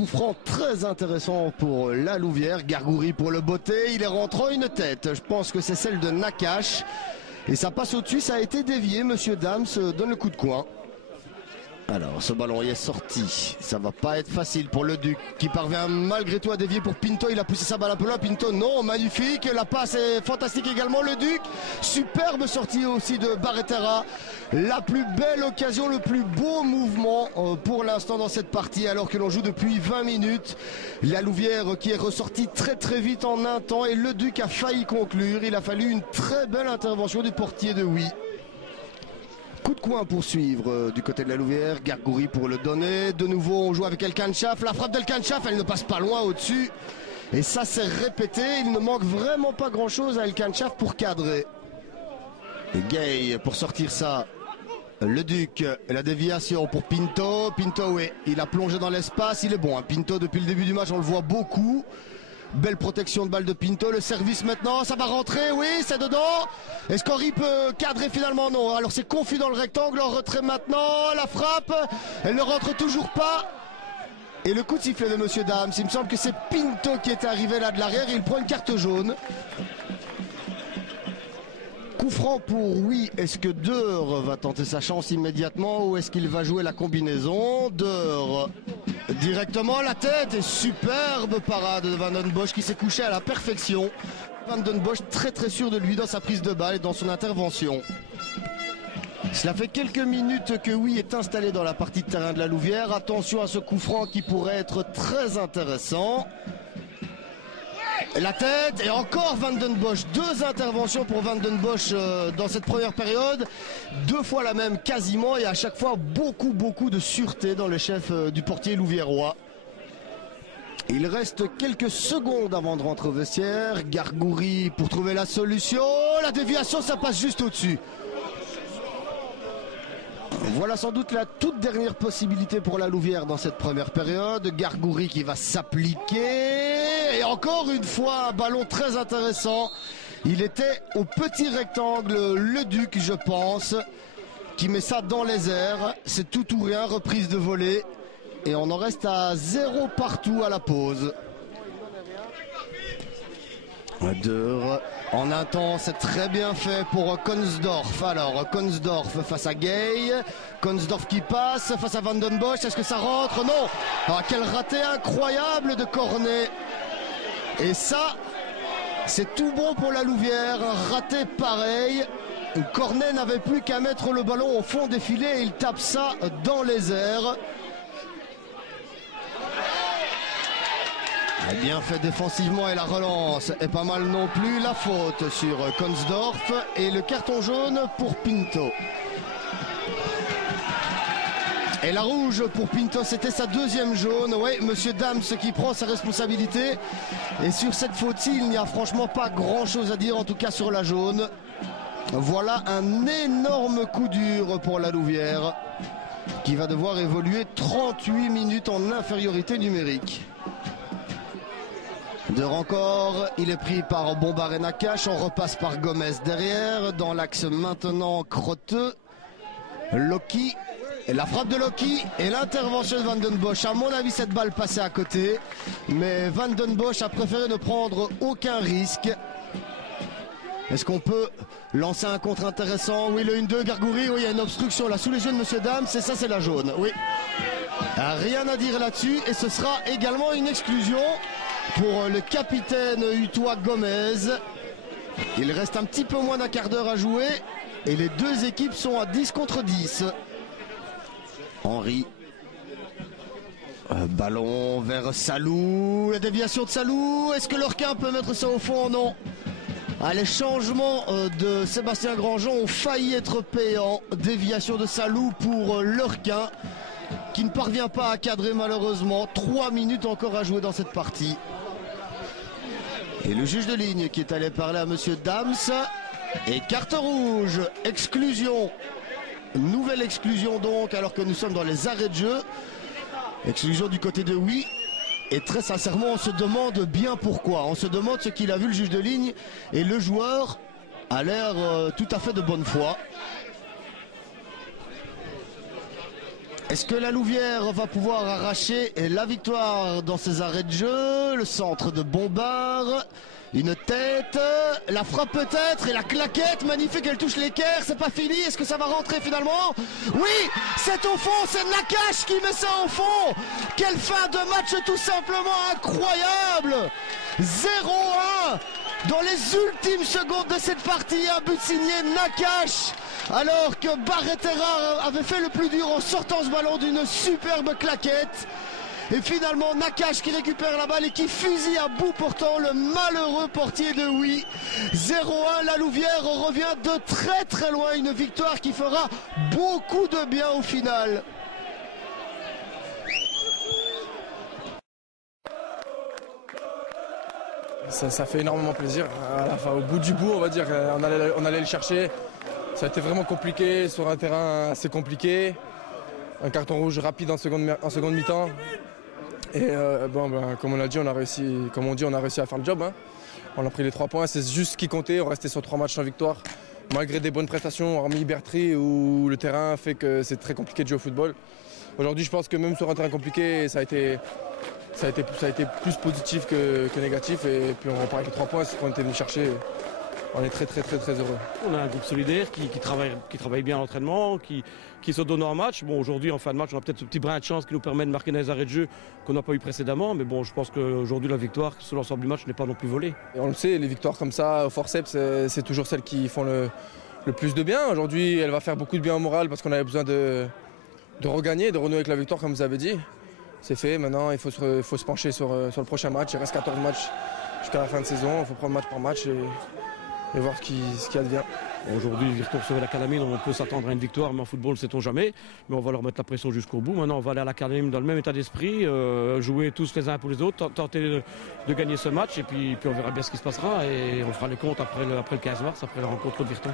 Coup franc très intéressant pour la Louvière. Gargoury pour le beauté. Il est rentrant une tête. Je pense que c'est celle de Nakache. Et ça passe au-dessus. Ça a été dévié. Monsieur Dams donne le coup de coin. Alors ce ballon est sorti. Ça va pas être facile pour le Duc qui parvient malgré tout à dévier pour Pinto. Il a poussé sa balle un peu là. Pinto non, magnifique. La passe est fantastique également. Le Duc. Superbe sortie aussi de Barrettera. La plus belle occasion, le plus beau mouvement pour l'instant dans cette partie alors que l'on joue depuis 20 minutes. La Louvière qui est ressortie très très vite en un temps et le Duc a failli conclure. Il a fallu une très belle intervention du portier de Oui. Coup de coin pour suivre du côté de la Louvière. Gargoury pour le donner. De nouveau on joue avec El Kanchaf. La frappe d'El Kanchaf, elle ne passe pas loin au-dessus. Et ça s'est répété. Il ne manque vraiment pas grand chose à El Kanchaf pour cadrer. Et Gay pour sortir ça. Le Duc, la déviation pour Pinto. Pinto, oui, il a plongé dans l'espace. Il est bon, hein. Pinto depuis le début du match, on le voit beaucoup. Belle protection de balle de Pinto. Le service maintenant, ça va rentrer, oui, c'est dedans. Est-ce qu'Henri peut cadrer finalement? Non. Alors c'est confus dans le rectangle, en retrait maintenant. La frappe, elle ne rentre toujours pas. Et le coup de sifflet de Monsieur Dams, il me semble que c'est Pinto qui est arrivé là de l'arrière et il prend une carte jaune. Coup franc pour Oui. Est-ce que Deur va tenter sa chance immédiatement ou est-ce qu'il va jouer la combinaison? Deur directement la tête et superbe parade de Van den Bosch qui s'est couché à la perfection. Van den Bosch très très sûr de lui dans sa prise de balle et dans son intervention. Cela fait quelques minutes que Oui est installé dans la partie de terrain de la Louvière. Attention à ce coup franc qui pourrait être très intéressant. La tête et encore Van den Bosch. Deux interventions pour Van den Bosch dans cette première période. Deux fois la même quasiment et à chaque fois beaucoup de sûreté dans le chef du portier louviérois. Il reste quelques secondes avant de rentrer au vestiaire. Gargoury pour trouver la solution. La déviation, ça passe juste au-dessus. Voilà sans doute la toute dernière possibilité pour la Louvière dans cette première période. Gargoury qui va s'appliquer. Et encore une fois, un ballon très intéressant. Il était au petit rectangle, le Duc, je pense, qui met ça dans les airs. C'est tout ou rien, reprise de volée. Et on en reste à 0 partout à la pause. Deur en un temps, c'est très bien fait pour Konsdorf. Alors Konsdorf face à Gay. Konsdorf qui passe face à Van den Bosch. Est-ce que ça rentre? Non. Ah, quel raté incroyable de Cornet. Et ça, c'est tout bon pour la Louvière. Un raté pareil. Cornet n'avait plus qu'à mettre le ballon au fond des filets et il tape ça dans les airs. Bien fait défensivement et la relance est pas mal non plus. La faute sur Konsdorf et le carton jaune pour Pinto. Et la rouge pour Pinto, c'était sa deuxième jaune. Oui, Monsieur Dams qui prend sa responsabilité. Et sur cette faute-ci, il n'y a franchement pas grand-chose à dire, en tout cas sur la jaune. Voilà un énorme coup dur pour la Louvière qui va devoir évoluer 38 minutes en infériorité numérique. Deur encore, il est pris par Bombard et Nakache, on repasse par Gomez derrière, dans l'axe maintenant Crotteux, Loki, et la frappe de Loki et l'intervention de Van den Bosch. À mon avis, cette balle passait à côté, mais Van den Bosch a préféré ne prendre aucun risque. Est-ce qu'on peut lancer un contre intéressant? Oui, le 1-2, Gargoury, oui, il y a une obstruction là sous les yeux de Monsieur Dams, et ça c'est la jaune, oui. Rien à dire là-dessus, et ce sera également une exclusion pour le capitaine Utois Gomez. Il reste un petit peu moins d'un quart d'heure à jouer et les deux équipes sont à 10 contre 10. Henri. Ballon vers Salou. La déviation de Salou. Est-ce que Lorquin peut mettre ça au fond? Non. Ah, les changements de Sébastien Grandjean ont failli être payants. Déviation de Salou pour Lorquin qui ne parvient pas à cadrer malheureusement. 3 minutes encore à jouer dans cette partie. Et le juge de ligne qui est allé parler à Monsieur Dams. Et carte rouge, exclusion. Nouvelle exclusion donc alors que nous sommes dans les arrêts de jeu. Exclusion du côté de Oui. Et très sincèrement on se demande bien pourquoi. On se demande ce qu'il a vu le juge de ligne. Et le joueur a l'air tout à fait de bonne foi. Est-ce que la Louvière va pouvoir arracher la victoire dans ses arrêts de jeu? Le centre de Bombard, une tête, la frappe peut-être et la claquette magnifique, elle touche l'équerre, c'est pas fini, est-ce que ça va rentrer finalement? Oui, c'est au fond, c'est Nakache qui met ça au fond. Quelle fin de match tout simplement incroyable. 0-1 dans les ultimes secondes de cette partie, un but signé Nakache. Alors que Barretera avait fait le plus dur en sortant ce ballon d'une superbe claquette. Et finalement Nakache qui récupère la balle et qui fusille à bout portant le malheureux portier de Oui. 0-1, la Louvière revient de très très loin. Une victoire qui fera beaucoup de bien au final. Ça fait énormément plaisir. À la fin, au bout du bout, on va dire, on allait le chercher. Ça a été vraiment compliqué, sur un terrain assez compliqué. Un carton rouge rapide en seconde mi-temps. Et comme on l'a dit, on a réussi à faire le job. Hein. On a pris les 3 points, c'est juste ce qui comptait. On restait sur 3 matchs sans victoire. Malgré des bonnes prestations, hormis Bertry, où le terrain fait que c'est très compliqué de jouer au football. Aujourd'hui, je pense que même sur un terrain compliqué, ça a été plus positif que négatif. Et puis on repart avec les 3 points, c'est ce qu'on était venu chercher. On est très heureux. On a un groupe solidaire qui travaille bien à l'entraînement, qui se donne en match. Bon, aujourd'hui, en fin de match, on a peut-être ce petit brin de chance qui nous permet de marquer dans les arrêts de jeu qu'on n'a pas eu précédemment. Mais bon, je pense qu'aujourd'hui, la victoire sur l'ensemble du match n'est pas non plus volée. Et on le sait, les victoires comme ça, au forceps, c'est toujours celles qui font le plus de bien. Aujourd'hui, elle va faire beaucoup de bien au moral parce qu'on avait besoin de regagner, de renouer avec la victoire, comme vous avez dit. C'est fait, maintenant, il faut se pencher sur le prochain match. Il reste 14 matchs jusqu'à la fin de saison. Il faut prendre match par match et voir ce qui advient. Aujourd'hui, Virton sur l'académie, on peut s'attendre à une victoire, mais en football, sait-on jamais. Mais on va leur mettre la pression jusqu'au bout. Maintenant, on va aller à l'académie dans le même état d'esprit, jouer tous les uns pour les autres, tenter de gagner ce match, et puis on verra bien ce qui se passera. Et on fera les comptes après le 15 mars, après la rencontre de Virton.